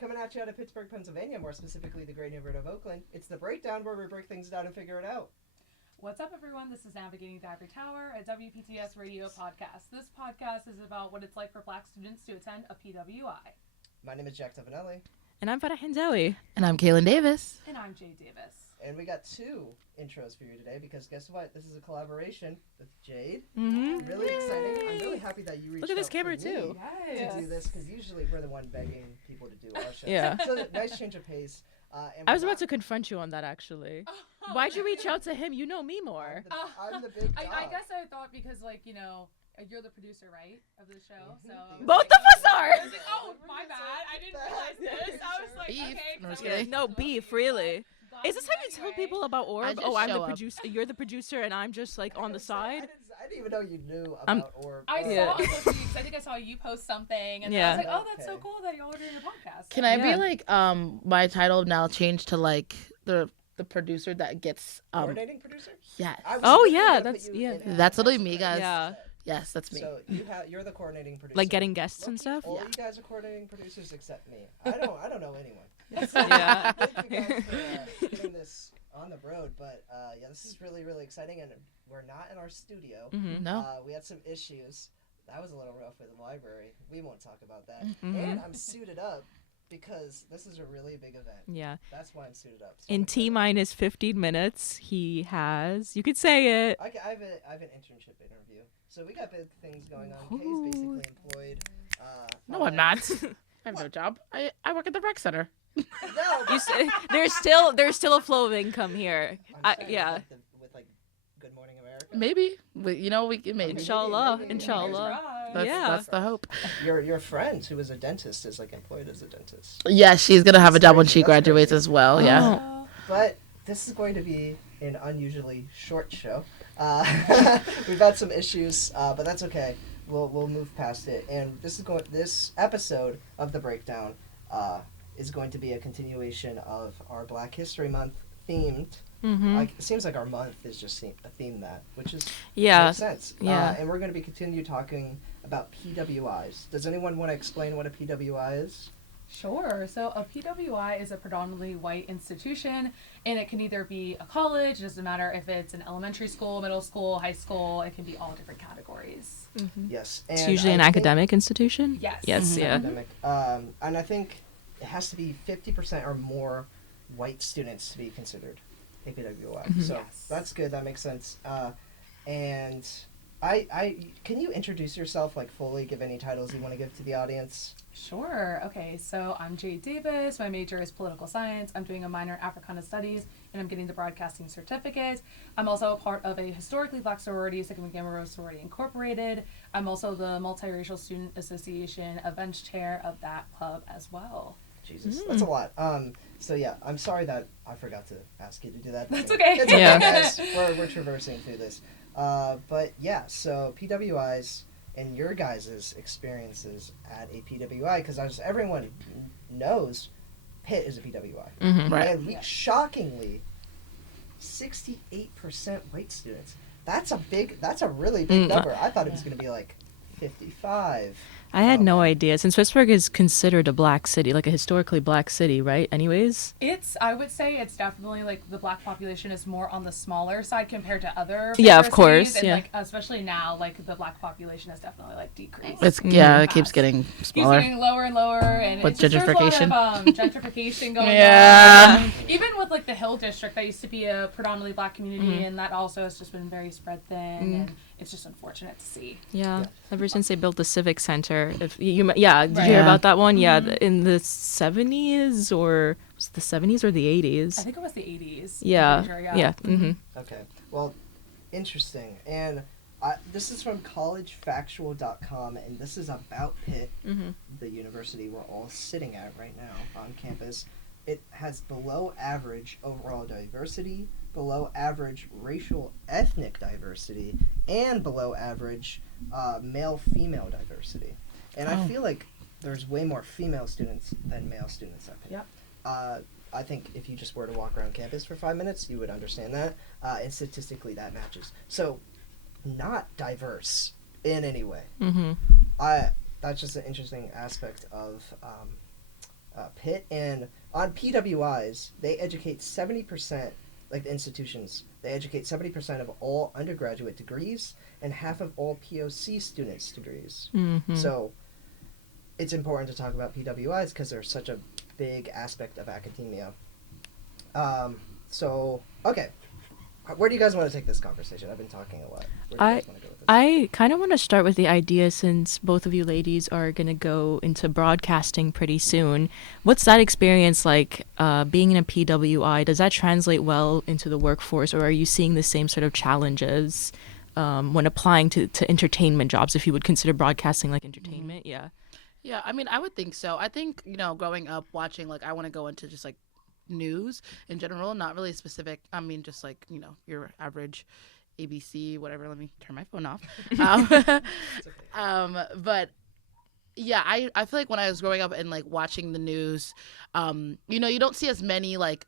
Coming at you out of Pittsburgh, Pennsylvania, more specifically the great neighborhood of Oakland, it's The Breakdown, where we break things down and figure it out. What's up, everyone? This is Navigating the Ivory Tower, a WPTS radio podcast. This podcast is about what it's like for Black students to attend a PWI. My name is Jack Tavanelli. And I'm Farah Hindawi. And I'm Kaylin Davis. And I'm Jay Davis. And we got two intros for you today because guess what? This is a collaboration with Jade. Mm-hmm. Really exciting. I'm really happy that you reached out. Look at this camera, for me too. Yes. to do this because usually we're the one begging people to do our show. Yeah. So nice change of pace. And I was about to confront you on that, actually. Why'd you reach out to him? You know me more. I'm the big dog. I guess I thought because, like, you know, you're the producer, right, of the show? So Both of us are! Oh, my bad. I didn't realize this. I was like, Beef. okay. No, just Yeah, kidding. no, beef, really. Is this how you tell people about I Orb? just Oh, I'm show the up. producer. You're the producer, and I'm just like on the side. I didn't even know you knew about Orb. I Yeah. saw on social media, 'cause I think I saw you post something, and Yeah. I was like, oh, that's so Okay. cool that y'all are doing a podcast. Can I Yeah. be like, my title now changed to like the producer that gets Coordinating producer? yes. I was Oh, literally yeah, gonna that's- put you yeah. in That's literally as me, a guys. Yeah. Yes, that's me. So you're the coordinating producer. Like getting guests and Look, stuff? All Yeah. you guys are coordinating producers except me. I don't know anyone. Yeah. Thank you guys for getting this on the road, but yeah, this is really, really exciting, and we're not in our studio. Mm-hmm. No. We had some issues. That was a little rough with the library. We won't talk about that. Mhm. And I'm suited up because this is a really big event. Yeah. That's why I'm suited up. So I'm In excited. T-minus 15 minutes, he has... You could say it. I have an internship interview. So we got big things going on. Kay's basically employed. No, I'm not. I have no job. I work at the rec center. No, You say, there's still a flow of income here. I'm saying Yeah. with like Good Morning America. Maybe. We can maybe. Inshallah. maybe. Inshallah. That's, that's the hope. Your friend who was a dentist is like employed as a dentist. Yeah, she's gonna have a job when she That's graduates crazy. as well. Yeah. Oh. But this is going to be an unusually short show. We've had some issues, but that's okay. We'll move past it. And this episode of The Breakdown is going to be a continuation of our Black History Month themed. Mm-hmm. Like it seems like our month is just a theme that, which is Yeah. makes sense. Yeah. And we're going to be continue talking about PWIs. Does anyone want to explain what a PWI is? Sure. So a PWI is a predominantly white institution, and it can either be a college, it doesn't matter if it's an elementary school, middle school, high school, it can be all different categories. Yes. It's And usually an I think- academic institution? Yes. Yes, yeah. Academic. And I think it has to be 50% or more white students to be considered a PWI. Mhm. So Yes. that's good. That makes sense. And I can you introduce yourself like fully? Give any titles you want to give to the audience. Sure. Okay, so I'm Jade Davis. My major is political science. I'm doing a minor in Africana Studies, and I'm getting the broadcasting certificate. I'm also a part of a historically black sorority, Sigma Gamma Rho Sorority Incorporated. I'm also the Multiracial Student Association events chair of that club as well. Jesus, that's a lot. So yeah, I'm sorry that I forgot to ask you to do that. That's okay. It's okay, Yeah. guys. We're traversing through this. But yeah, so PWIs and your guys' experiences at a PWI, because as everyone knows, Pitt is a PWI. Mm-hmm. Right. And we shockingly, 68% white students. That's a really big number. I thought it was going to be like 55. I had no idea. Since Pittsburgh is considered a black city, like a historically black city, right? Anyways? I would say it's definitely like the black population is more on the smaller side compared to other Yeah, of bigger course, cities, and yeah. like especially now, like the black population has definitely like decreased. It Fast. keeps getting Keeps smaller. getting lower and lower, and With it's just, there's a lot gentrification. of, gentrification going Yeah. on. Even with like the Hill District, that used to be a predominantly black community, and that also has just been very spread thin, and it's just unfortunate to see. Yeah. Yeah. Ever since they built the Civic Center. If did you hear Yeah. about that one? Yeah, in the 70s or was it the 70s or the 80s? I think it was the 80s. I'm Yeah. pretty sure, Yeah. Mm-hmm. Okay. Well, interesting. And this is from collegefactual.com, and this is about Pitt, Mm-hmm. the university we're all sitting at right now on campus. It has below average overall diversity, below average racial ethnic diversity, and below average male-female diversity. And I Oh. feel like there's way more female students than male students at Pitt. Yep. I think if you just were to walk around campus for 5 minutes, you would understand that. And statistically, that matches. So, not diverse in any way. Mm-hmm. That's just an interesting aspect of Pitt, and on PWIs, they educate 70%, like the institutions, they educate 70% of all undergraduate degrees and half of all POC students' degrees. Mm-hmm. So it's important to talk about PWIs because they're such a big aspect of academia. Okay. Where do you guys want to take this conversation? I've been talking a lot. Where do you guys want to go with this? I kind of want to start with the idea, since both of you ladies are going to go into broadcasting pretty soon. What's that experience like, being in a PWI? Does that translate well into the workforce, or are you seeing the same sort of challenges when applying to entertainment jobs, if you would consider broadcasting like entertainment? Yeah. Yeah, I mean, I would think so. I think, growing up watching, like, I want to go into just, like, news in general, not really specific. I mean, just, like, your average ABC, whatever. Let me turn my phone off. But, yeah, I feel like when I was growing up and, like, watching the news, you don't see as many, like,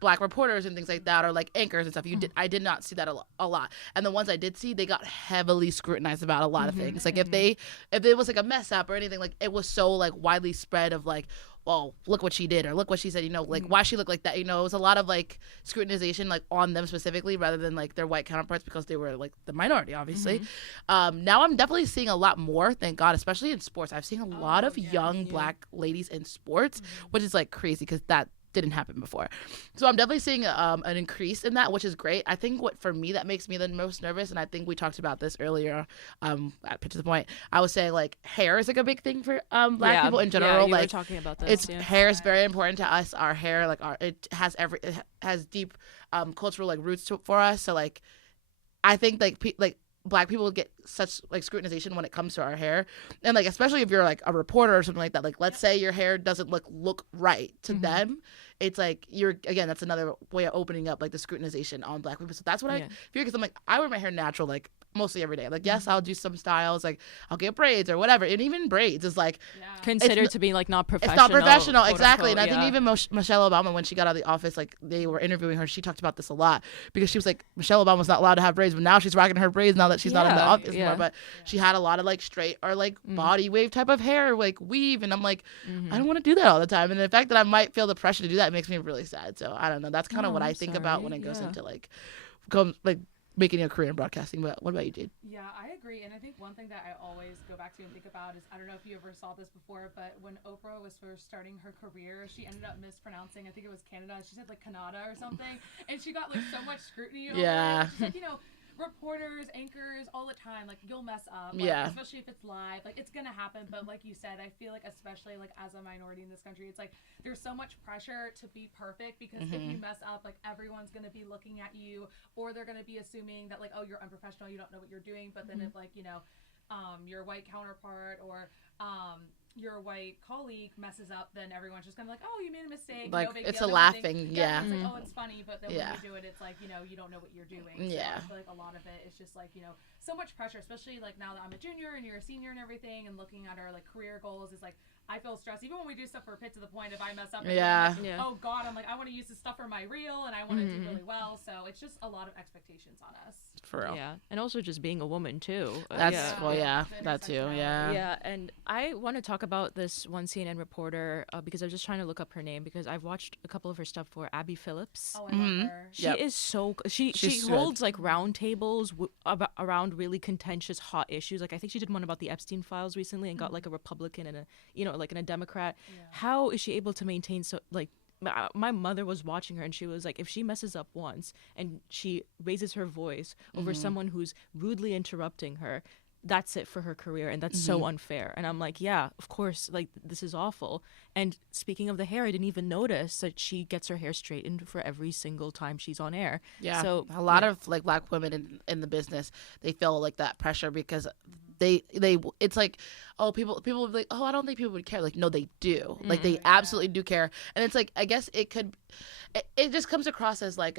Black reporters and things like that, or like anchors and stuff. I did not see that a lot. And the ones I did see, they got heavily scrutinized about a lot of things. Like if it was like a mess up or anything, like it was so like widely spread of like, well, look what she did, or look what she said, like why she looked like that. It was a lot of like scrutinization like on them specifically rather than like their white counterparts, because they were like the minority, obviously. Now I'm definitely seeing a lot more, thank God, especially in sports. I've seen a lot of young Black ladies in sports, which is like crazy because that didn't happen before. So I'm definitely seeing an increase in that, which is great. I think what for me that makes me the most nervous, and I think we talked about this earlier at Pitch to the Point, I was saying like hair is like a big thing for Black people in general. Yeah, you like were talking about this. hair is very important to us. Our hair, like it has deep cultural like roots for us. So like I think like Black people get such like scrutinization when it comes to our hair, and like especially if you're like a reporter or something like that. Like let's say your hair doesn't look right to them, it's like that's another way of opening up like the scrutinization on Black people. So that's what I fear, because I'm like, I wear my hair natural like mostly every day. Like yes, I'll do some styles, like I'll get braids or whatever, and even braids is like considered to be like not professional. It's not professional, exactly. Unquote, and I think even Michelle Obama, when she got out of the office, like they were interviewing her, she talked about this a lot, because she was like, Michelle Obama was not allowed to have braids, but now she's rocking her braids now that she's not in the office anymore. But she had a lot of like straight or like body wave type of hair, like weave, and I'm like, I don't want to do that all the time. And the fact that I might feel the pressure to do that makes me really sad. So I don't know. That's kind of what I think about when it goes into like making a career in broadcasting. But what about you, Jade? Yeah, I agree. And I think one thing that I always go back to and think about is, I don't know if you ever saw this before, but when Oprah was first starting her career, she ended up mispronouncing, I think it was Canada. She said like Canada or something. And she got like so much scrutiny over it. She's like, reporters, anchors, all the time, like you'll mess up, like, especially if it's live, like it's gonna happen. But like you said, I feel like especially like as a minority in this country, it's like there's so much pressure to be perfect, because if you mess up, like everyone's gonna be looking at you, or they're gonna be assuming that like, oh, you're unprofessional, you don't know what you're doing. But then if like your white counterpart or your white colleague messes up, then everyone's just kind of like, oh, you made a mistake. Like no big it's deal, a no laughing, It's like, oh, it's funny, but then when you do it, it's like, you don't know what you're doing. So I feel like a lot of it is just like, so much pressure, especially like now that I'm a junior and you're a senior and everything, and looking at our like career goals is like, I feel stressed even when we do stuff for Pit to the Point. If I mess up, oh God, I'm like, I want to use this stuff for my reel and I want to do really well. So it's just a lot of expectations on us. For real. Yeah, and also just being a woman too. That too. Yeah, and I want to talk about this one CNN reporter because I was just trying to look up her name, because I've watched a couple of her stuff for Abby Phillips. Oh, I love her. She is so she holds like roundtables around really contentious hot issues. Like I think she did one about the Epstein files recently and got like a Republican and a like a Democrat. How is she able to maintain so like? My mother was watching her and she was like, if she messes up once and she raises her voice over someone who's rudely interrupting her, that's it for her career, and that's so unfair. And I'm like, yeah, of course, like this is awful. And speaking of the hair, I didn't even notice that she gets her hair straightened for every single time she's on air. Yeah, so a lot of like Black women in the business, they feel like that pressure because they it's like, oh, people will be like, oh, I don't think people would care. Like, no, they do. Like they absolutely do care. And it's like, I guess it just comes across as like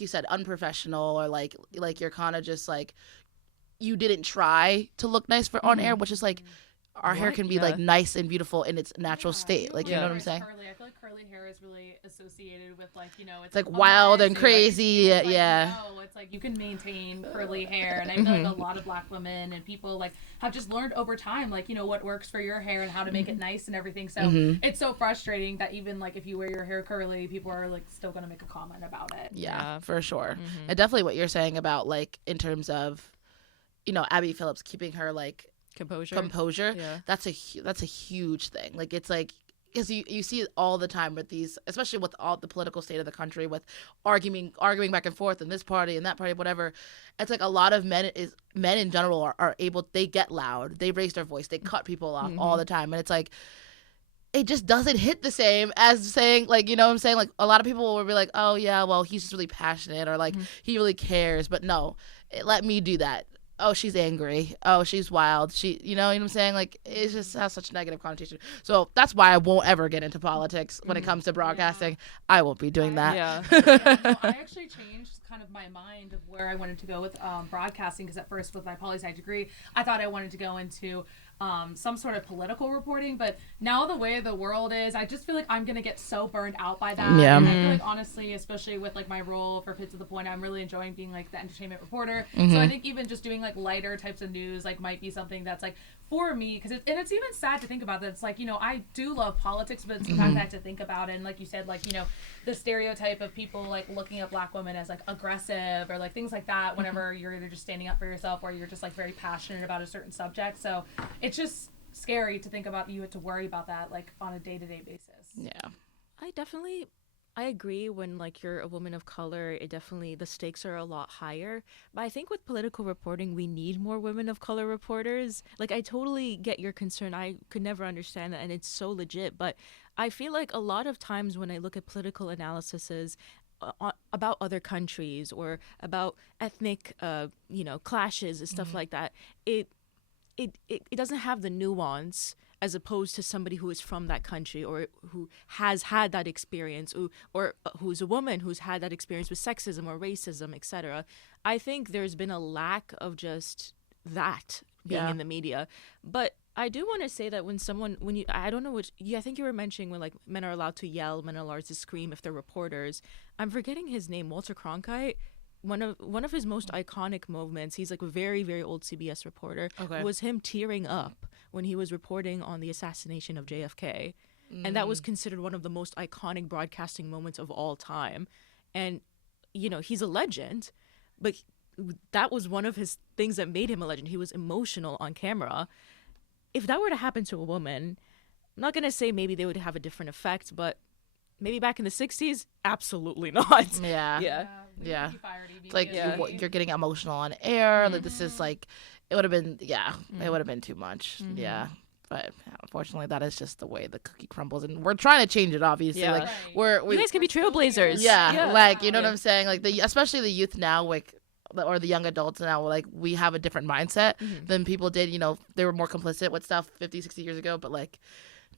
you said, unprofessional, or like you're kind of just like, you didn't try to look nice for on air, which is like, our hair can be like nice and beautiful in its natural state. Like, you know what I'm saying? Curly. I feel like curly hair is really associated with like, it's like wild and crazy. It's like, yeah. No, it's like you can maintain curly hair. And I feel like a lot of Black women and people like have just learned over time, like, what works for your hair and how to make it nice and everything. So it's so frustrating that even like if you wear your hair curly, people are like still going to make a comment about it. Yeah, for sure. And definitely what you're saying about like in terms of, Abby Phillips keeping her like composure. Yeah. That's a huge thing. Like it's like, because you see it all the time with these, especially with all the political state of the country, with arguing back and forth in this party and that party, whatever. It's like a lot of men in general are able, they get loud, they raise their voice, they cut people off all the time, and it's like it just doesn't hit the same as saying, like, you know what I'm saying? Like, a lot of people will be like, oh yeah, well, he's just really passionate, or like he really cares. But no, let me do that. Oh, she's angry. Oh, she's wild. You know what I'm saying? Like, it just has such a negative connotation. So that's why I won't ever get into politics when it comes to broadcasting. Yeah. I won't be doing that. No, I actually changed kind of my mind of where I wanted to go with broadcasting, because at first with my poli-sci degree, I thought I wanted to go into some sort of political reporting, but now the way the world is, I just feel like I'm gonna get so burned out by that. Yeah. And I feel like, honestly, especially with like my role for Pit to the Point, I'm really enjoying being like the entertainment reporter. So I think even just doing like lighter types of news like might be something that's like for me, because it's even sad to think about that. It's like, I do love politics, but it's the fact that I have to think about it. And like you said, like, the stereotype of people like looking at Black women as like aggressive or like things like that whenever you're either just standing up for yourself or you're just like very passionate about a certain subject. So it's just scary to think about, you have to worry about that like on a day-to-day basis. Yeah. I agree. When like you're a woman of color, the stakes are a lot higher. But I think with political reporting, we need more women of color reporters. Like, I totally get your concern. I could never understand that, and it's so legit. But I feel like a lot of times when I look at political analyses about other countries or about ethnic, clashes and stuff like that, it doesn't have the nuance as opposed to somebody who is from that country or who has had that experience, or who's a woman who's had that experience with sexism or racism, etc. I think there's been a lack of just that being in the media. But I do want to say that I don't know I think you were mentioning when like men are allowed to yell, men are allowed to scream if they're reporters. I'm forgetting his name, Walter Cronkite. One of his most iconic moments, he's like a very, very old CBS reporter, was him tearing up when he was reporting on the assassination of JFK. And that was considered one of the most iconic broadcasting moments of all time. And, he's a legend, but that was one of his things that made him a legend. He was emotional on camera. If that were to happen to a woman, I'm not going to say maybe they would have a different effect, but maybe back in the 60s, absolutely not. Yeah. It's like you're getting emotional on air. Like, this is like, it would have been, it would have been too much. Yeah. But unfortunately, that is just the way the cookie crumbles, and we're trying to change it. Obviously, like you guys can be trailblazers. Like, you know what I'm saying? Like especially the youth now, like, or the young adults now, like, we have a different mindset than people did. They were more complicit with stuff 50, 60 years ago. But like,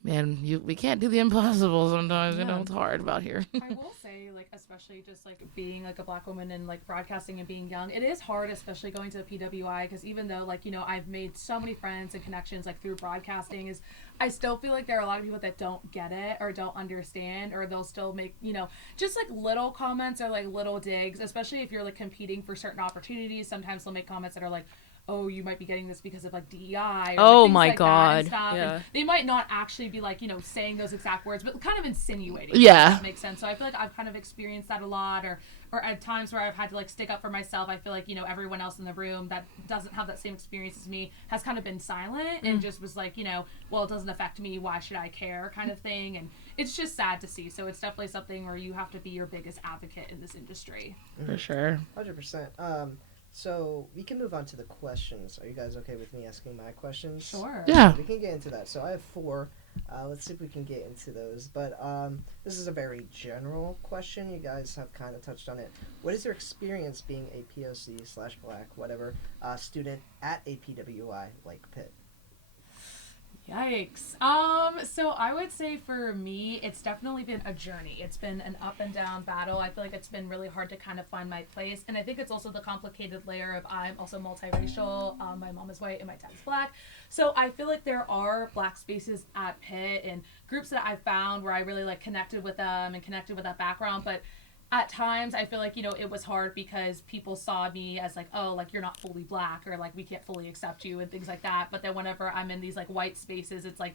man, we can't do the impossible sometimes. It's hard about here. I will say, like, especially just like being like a Black woman and like broadcasting and being young, it is hard, especially going to the PWI, because even though like I've made so many friends and connections like through broadcasting, I still feel like there are a lot of people that don't get it or don't understand, or they'll still make just like little comments or like little digs, especially if you're like competing for certain opportunities. Sometimes they'll make comments that are like, oh, you might be getting this because of like DEI. Or oh my God. And they might not actually be like, saying those exact words, but kind of insinuating. Yeah. If that makes sense. So I feel like I've kind of experienced that a lot, or at times where I've had to like stick up for myself. I feel like, everyone else in the room that doesn't have that same experience as me has kind of been silent and just was like, well, it doesn't affect me, why should I care, kind of thing. And it's just sad to see. So it's definitely something where you have to be your biggest advocate in this industry. For sure. 100%. So we can move on to the questions. Are you guys okay with me asking my questions? Sure. Yeah. We can get into that. So I have 4. Let's see if we can get into those. But this is a very general question. You guys have kind of touched on it. What is your experience being a POC/Black, whatever, student at a PWI like Pitt? Yikes. So I would say for me, it's definitely been a journey. It's been an up and down battle. I feel like it's been really hard to kind of find my place. And I think it's also the complicated layer of I'm also multiracial. My mom is white and my dad is black. So I feel like there are black spaces at Pitt and groups that I've found where I really like connected with them and connected with that background. But at times I feel like, it was hard because people saw me as like, oh, like you're not fully black or like we can't fully accept you and things like that. But then whenever I'm in these like white spaces, it's like,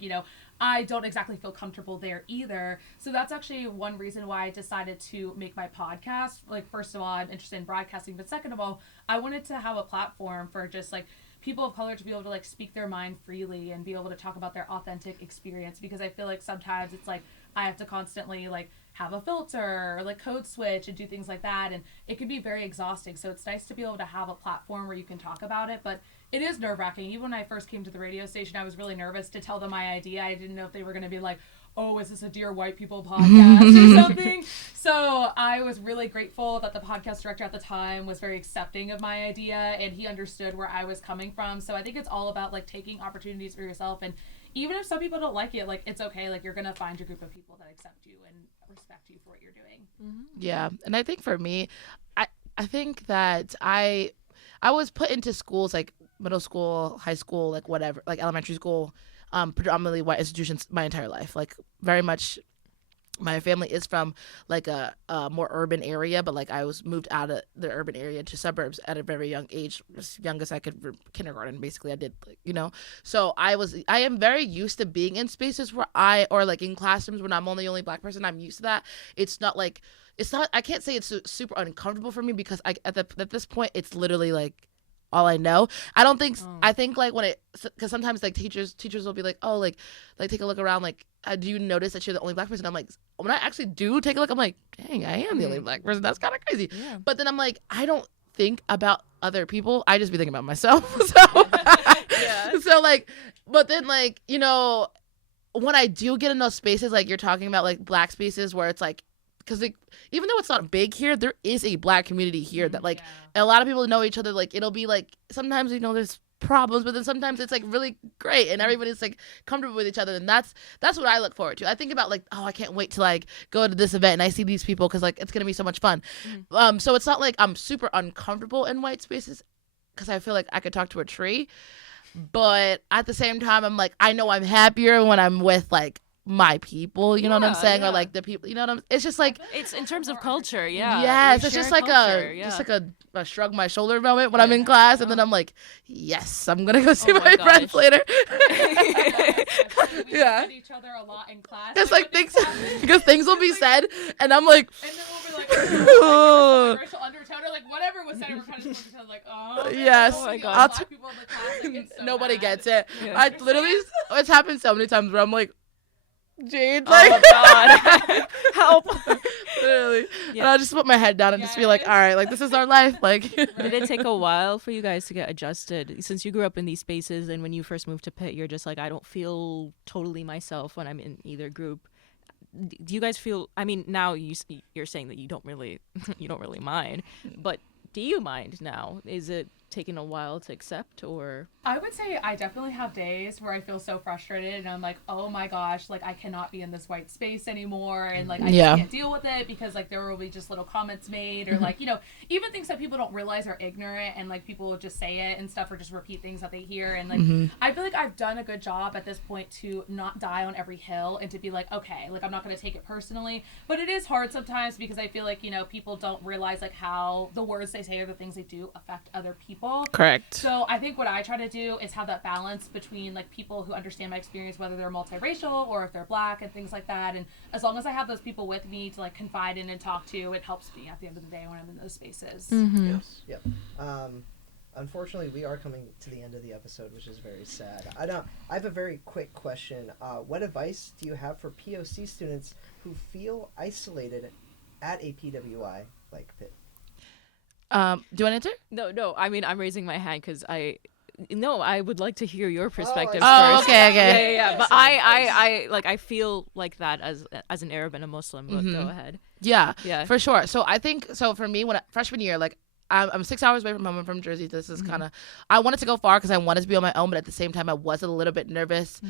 I don't exactly feel comfortable there either. So that's actually one reason why I decided to make my podcast. Like, first of all, I'm interested in broadcasting, but second of all, I wanted to have a platform for just like people of color to be able to like speak their mind freely and be able to talk about their authentic experience, because I feel like sometimes it's like I have to constantly like have a filter or like code switch and do things like that, and it can be very exhausting. So it's nice to be able to have a platform where you can talk about it, but it is nerve-wracking. Even when I first came to the radio station, I was really nervous to tell them my idea. I didn't know if they were going to be like, oh, is this a Dear White People podcast or something? So I was really grateful that the podcast director at the time was very accepting of my idea and he understood where I was coming from. So I think it's all about like taking opportunities for yourself, and even if some people don't like it, like it's okay. Like you're going to find your group of people that accept you and respect you for what you're doing. Yeah. And I think for me, I think that I was put into schools like middle school, high school, like whatever, like elementary school, predominantly white institutions my entire life. Like very much my family is from like a more urban area, but like I was moved out of the urban area to suburbs at a very young age, as young as I could, kindergarten basically. I did, like, so I am very used to being in spaces where or like in classrooms when I'm the only black person. I'm used to that. It's not, I can't say it's super uncomfortable for me, because at this point it's literally like all I know. I don't think I think like because sometimes like teachers will be like, oh, like take a look around, like do you notice that you're the only black person? I'm like, when I actually do take a look, I'm like, dang, I am the only black person. That's kind of crazy. Yeah. But then I'm like, I don't think about other people. I just be thinking about myself. So yeah. So like, but then like, when I do get in those spaces, like you're talking about, like black spaces where it's like, because like, even though it's not big here, there is a black community here that like a lot of people know each other. Like it'll be like sometimes there's problems, but then sometimes it's like really great and everybody's like comfortable with each other, and that's what I look forward to. I think about like, oh, I can't wait to like go to this event and I see these people because like it's gonna be so much fun. So it's not like I'm super uncomfortable in white spaces because I feel like I could talk to a tree, but at the same time I'm like, I know I'm happier when I'm with like my people, you know what I'm saying, or like the people, you know what I'm. It's just like it's in terms of culture, yeah. Yes, it's just like just like a shrug my shoulder moment when I'm in class, and then I'm like, yes, I'm gonna go see my friends later. Yeah. Each other a lot in class. It's like things because things will be said, and I'm like, and then we'll be like, racial undertone or like whatever was said, and we're kind of just looking at like, oh. Yes. Oh my God. Black people in the class, like, it's so nobody bad. Gets it. Yeah. I literally, it's happened so many times where I'm like, Jade, like, oh God, help! Literally, and I'll just put my head down and just be like, all right, like this is our life. Like, did it take a while for you guys to get adjusted? Since you grew up in these spaces, and when you first moved to Pitt, you're just like, I don't feel totally myself when I'm in either group. Do you guys feel? I mean, now you're saying that you don't really mind, but do you mind now? Is it taking a while to accept, or? I would say I definitely have days where I feel so frustrated and I'm like, oh my gosh, like I cannot be in this white space anymore, and like I just can't deal with it because like there will be just little comments made or like, even things that people don't realize are ignorant, and like people will just say it and stuff or just repeat things that they hear, and like I feel like I've done a good job at this point to not die on every hill and to be like, okay, like I'm not going to take it personally, but it is hard sometimes because I feel like people don't realize like how the words they say or the things they do affect other people. Correct. So I think what I try to do is have that balance between like people who understand my experience, whether they're multiracial or if they're black and things like that. And as long as I have those people with me to like confide in and talk to, it helps me at the end of the day when I'm in those spaces. Yes. Yep. Unfortunately, we are coming to the end of the episode, which is very sad. I have a very quick question. What advice do you have for POC students who feel isolated at a PWI like Pitt? Do you want to answer? No. I mean, I'm raising my hand because I would like to hear your perspective first. Oh, okay. Yeah. But I feel like that as an Arab and a Muslim. But go ahead. Yeah, for sure. So I think for me, when freshman year, like I'm 6 hours away from home. I'm from Jersey. This is kind of, I wanted to go far because I wanted to be on my own, but at the same time, I was a little bit nervous.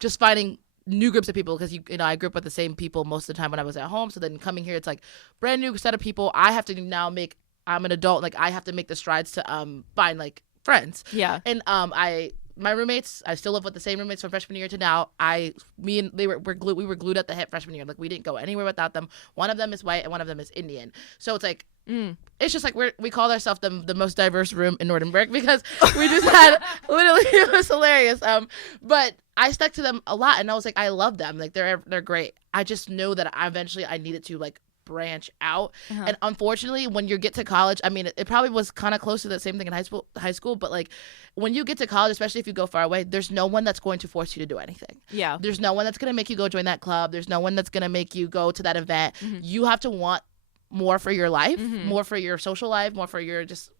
Just finding new groups of people because you know I grew up with the same people most of the time when I was at home. So then coming here, it's like brand new set of people. I have to now make. I'm an adult. Like I have to make the strides to find like friends. Yeah. And my roommates, I still live with the same roommates from freshman year to now. We were glued at the hip freshman year. Like we didn't go anywhere without them. One of them is white and one of them is Indian. So it's like it's just like we called ourselves the most diverse room in Nordenberg because we just had literally it was hilarious. But I stuck to them a lot and I was like I love them. Like they're great. I just know that I needed to like branch out and unfortunately when you get to college, I mean it probably was kind of close to the same thing in high school, but like when you get to college, especially if you go far away, there's no one that's going to force you to do anything. There's no one that's going to make you go join that club. There's no one that's going to make you go to that event. You have to want more for your life, more for your social life, more for your just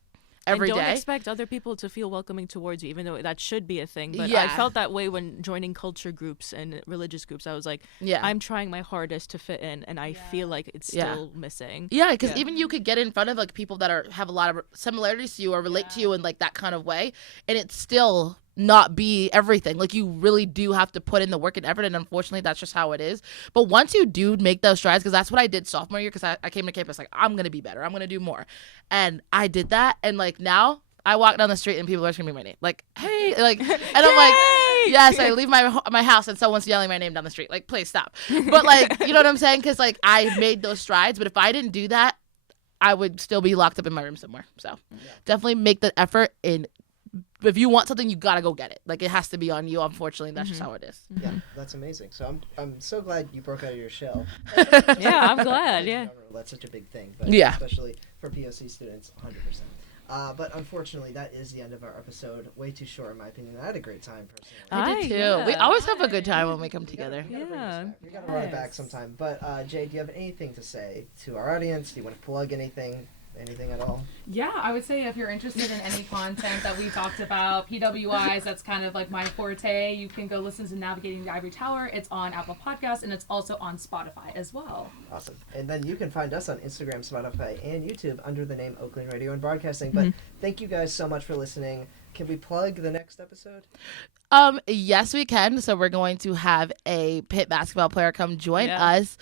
every and don't day. expect other people to feel welcoming towards you, even though that should be a thing. But Yeah. I felt that way when joining culture groups and religious groups. I was like, I'm trying my hardest to fit in, and I feel like it's still missing. Yeah, because even you could get in front of like people that have a lot of similarities to you or relate to you in like that kind of way, and it's still not be everything. Like you really do have to put in the work and effort, and unfortunately that's just how it is. But once you do make those strides, because that's what I did sophomore year, because I came to campus like I'm gonna be better, I'm gonna do more, and I did that, and like now I walk down the street and people are screaming my name like hey, like, and I'm like yes, I leave my house and someone's yelling my name down the street, like please stop. But like you know what I'm saying, because like I made those strides, but if I didn't do that I would still be locked up in my room somewhere. So definitely make the effort, in if you want something, you gotta go get it. Like it has to be on you. Unfortunately, that's just how it is. Yeah, that's amazing. So I'm so glad you broke out of your shell. Yeah, I'm glad. Yeah, that's such a big thing. But especially for POC students, 100%. But unfortunately, that is the end of our episode. Way too short, in my opinion. I had a great time personally. I did too. We always have a good time when we come together. We gotta run it back sometime. But Jay, do you have anything to say to our audience? Do you want to plug anything? Anything at all? Yeah, I would say if you're interested in any content that we talked about, PWIs, that's kind of like my forte, you can go listen to Navigating the Ivory Tower. It's on Apple Podcasts, and it's also on Spotify as well. Awesome. And then you can find us on Instagram, Spotify, and YouTube under the name Oakland Radio and Broadcasting. But thank you guys so much for listening. Can we plug the next episode? Yes, we can. So we're going to have a Pitt basketball player come join us.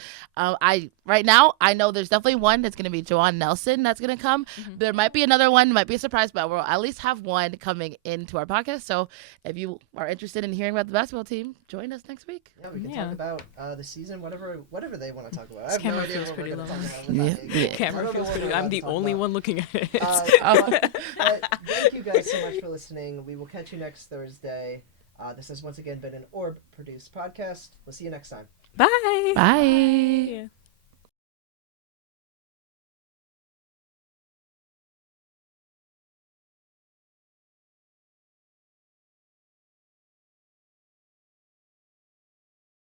Right now, I know there's definitely one that's going to be Joanne Nelson that's going to come. There might be another one, might be a surprise, but we'll at least have one coming into our podcast. So if you are interested in hearing about the basketball team, join us next week. Yeah, we can talk about the season, whatever they want to talk about. I have no idea what we're going to talk about. Camera feels pretty long. I'm the only one looking at it. But thank you guys so much for listening. We will catch you next Thursday. This has once again been an Orb produced podcast. We'll see you next time. Bye. Bye.